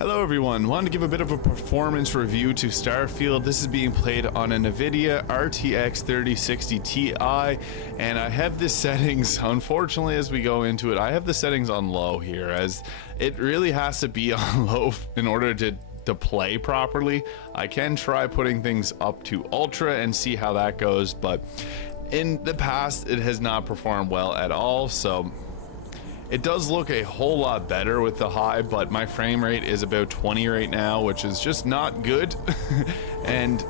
Hello everyone, wanted to give a bit of a performance review to Starfield. This is being played on a Nvidia RTX 3060 Ti, and I have the settings, unfortunately as we go into it, I have the settings on low here, as it really has to be on low in order to play properly. I can try putting things up to ultra and see how that goes, but in the past it has not performed well at all, so it does look a whole lot better with the high, but my frame rate is about 20 right now, which is just not good. And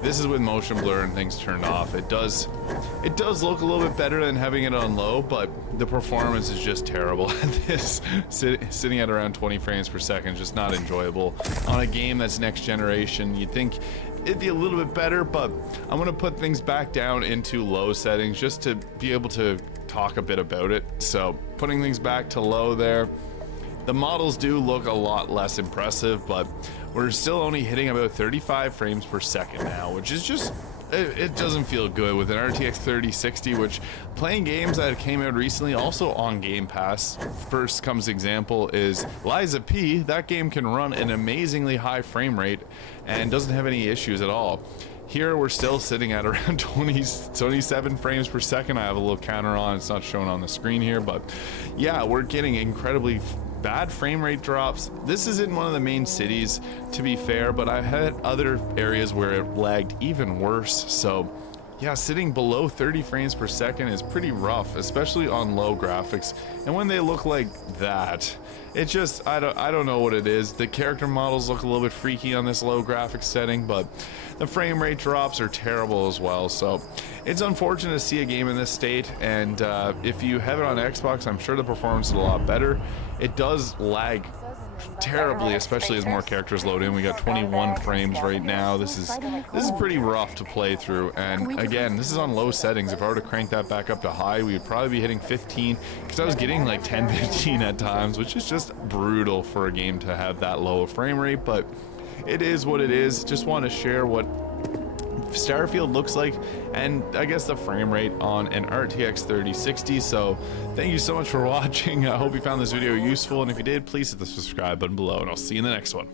this is with motion blur and things turned off. It does look a little bit better than having it on low, but the performance is just terrible at this. Sitting at around 20 frames per second is just not enjoyable. On a game that's next generation, you'd think it'd be a little bit better, but I'm gonna put things back down into low settings just to be able to talk a bit about it. So putting things back to low there, the models do look a lot less impressive, but we're still only hitting about 35 frames per second now, which is just, it doesn't feel good with an RTX 3060, which playing games that came out recently, also on Game Pass. First comes example is Liza P. That game can run an amazingly high frame rate and doesn't have any issues at all. Here we're still sitting at around 27 frames per second. I have a little counter on, it's not shown on the screen here, but yeah, we're getting incredibly bad frame rate drops. This is in one of the main cities, to be fair, but I've had other areas where it lagged even worse. So yeah, sitting below 30 frames per second is pretty rough, especially on low graphics. And when they look like that, it just, I don't know what it is. The character models look a little bit freaky on this low graphics setting, but the frame rate drops are terrible as well. So it's unfortunate to see a game in this state, and if you have it on Xbox, I'm sure the performance is a lot better. It does lag terribly, especially as more characters load in. We got 21 frames right now. This is pretty rough to play through, and again, this is on low settings. If I were to crank that back up to high, we would probably be hitting 15, because I was getting like 10, 15 at times, which is just brutal for a game to have that low a frame rate, but it is what it is. Just want to share what Starfield looks like, and I guess the frame rate on an RTX 3060. So thank you so much for watching. I hope you found this video useful, and if you did, please hit the subscribe button below, and I'll see you in the next one.